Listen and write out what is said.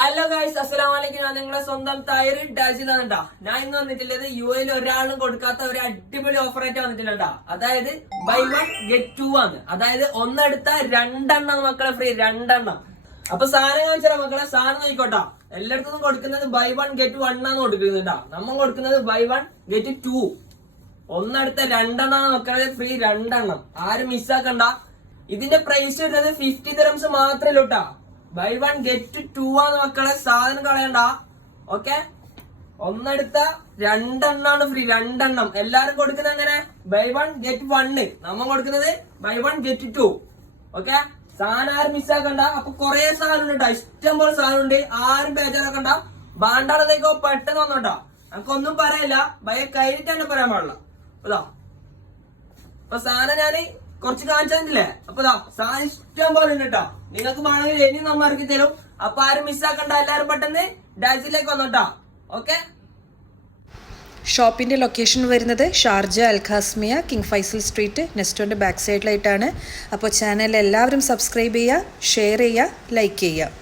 Hello guys, അസ്സലാമലൈക്കും. ഞാൻ നിങ്ങളെ സ്വന്തം തൈർ ഡാജിലാണ്ടാ. ഞാൻ ഇന്ന് വന്നിട്ടുള്ളത് UAE ഒരാളും കൊടുക്കാത്ത ഒരു അടിപൊളി ഓഫർ ആയിട്ട് വന്നിട്ടുണ്ടാ. അതായത് ബൈ 1 ഗെറ്റ് 2 ആണ്. അതായത് ഒന്നെടുത്ത രണ്ടെണ്ണം മക്കളെ ഫ്രീ, രണ്ടെണ്ണം. അപ്പൊ സാധനം കാണിച്ചാ മക്കളെ, സാധനം നോക്കിക്കോട്ടാ. എല്ലായിടത്തും കൊടുക്കുന്നത് ബൈ 1 ഗെറ്റ് 1 ആണ് കൊടുക്കുന്നുണ്ടാ. നമ്മൾ കൊടുക്കുന്നത് ബൈ 1 ഗെറ്റ് 2. ഒന്നെടുത്ത രണ്ടെണ്ണം മക്കളെ ഫ്രീ, രണ്ടെണ്ണം. ആരും മിസ്സാക്കണ്ട. ഇതിന്റെ പ്രൈസ് വരുന്നത് 50 ദിർഹംസ് മാത്രമേ ഉള്ളൂട്ടാ. ബൈ 1 ഗെറ്റ് 2 ആണ് മക്കളെ, സാധനം കളയണ്ട. ഓക്കെ, ഒന്നെടുത്ത രണ്ടെണ്ണാണ് ഫ്രീ, രണ്ടെണ്ണം. എല്ലാരും കൊടുക്കുന്നത് അങ്ങനെ ബൈ 1 ഗെറ്റ് 1. നമ്മ കൊടുക്കുന്നത് ബൈ 1 ഗെറ്റ് 2. ഓക്കെ, സാധനം ആരും മിസ്സാക്കണ്ട. അപ്പൊ കൊറേ സാധനം ഉണ്ട്, ഇഷ്ടം പോലെ സാധനം ഉണ്ട്. ആരും ബേജാറാക്കണ്ട. ബാണ്ടാളത്തേക്കോ പെട്ടെന്ന് വന്നോട്ടാ. നമുക്കൊന്നും പറയില്ല, ഭയ കയ്യിലിട്ട് തന്നെ പറയാൻ പാടില്ല. അതാ അപ്പൊ സാധനം ഞാന് കുറച്ച് കാണിച്ചല്ലേ. അപ്പൊ സാധനം ഇഷ്ടം പോലെ ഉണ്ട് കേട്ടോ. നിങ്ങൾക്ക് വേണമെങ്കിൽ ഇനി നമ്മ ഇറക്കി തരും. അപ്പൊ ആരും മിസ്സാക്കണ്ട, എല്ലാരും പെട്ടെന്ന് ഡാസിലേക്ക് വന്നോട്ടാ. ഓക്കെ, ഷോപ്പിൻ്റെ ലൊക്കേഷൻ വരുന്നത് Sharjah Al Qasimia King Faisal Street നെസ്റ്റോൻ്റെ ബാക്ക് സൈഡിലായിട്ടാണ്. അപ്പോൾ ചാനൽ എല്ലാവരും സബ്സ്ക്രൈബ് ചെയ്യുക, ഷെയർ ചെയ്യുക, ലൈക്ക് ചെയ്യുക.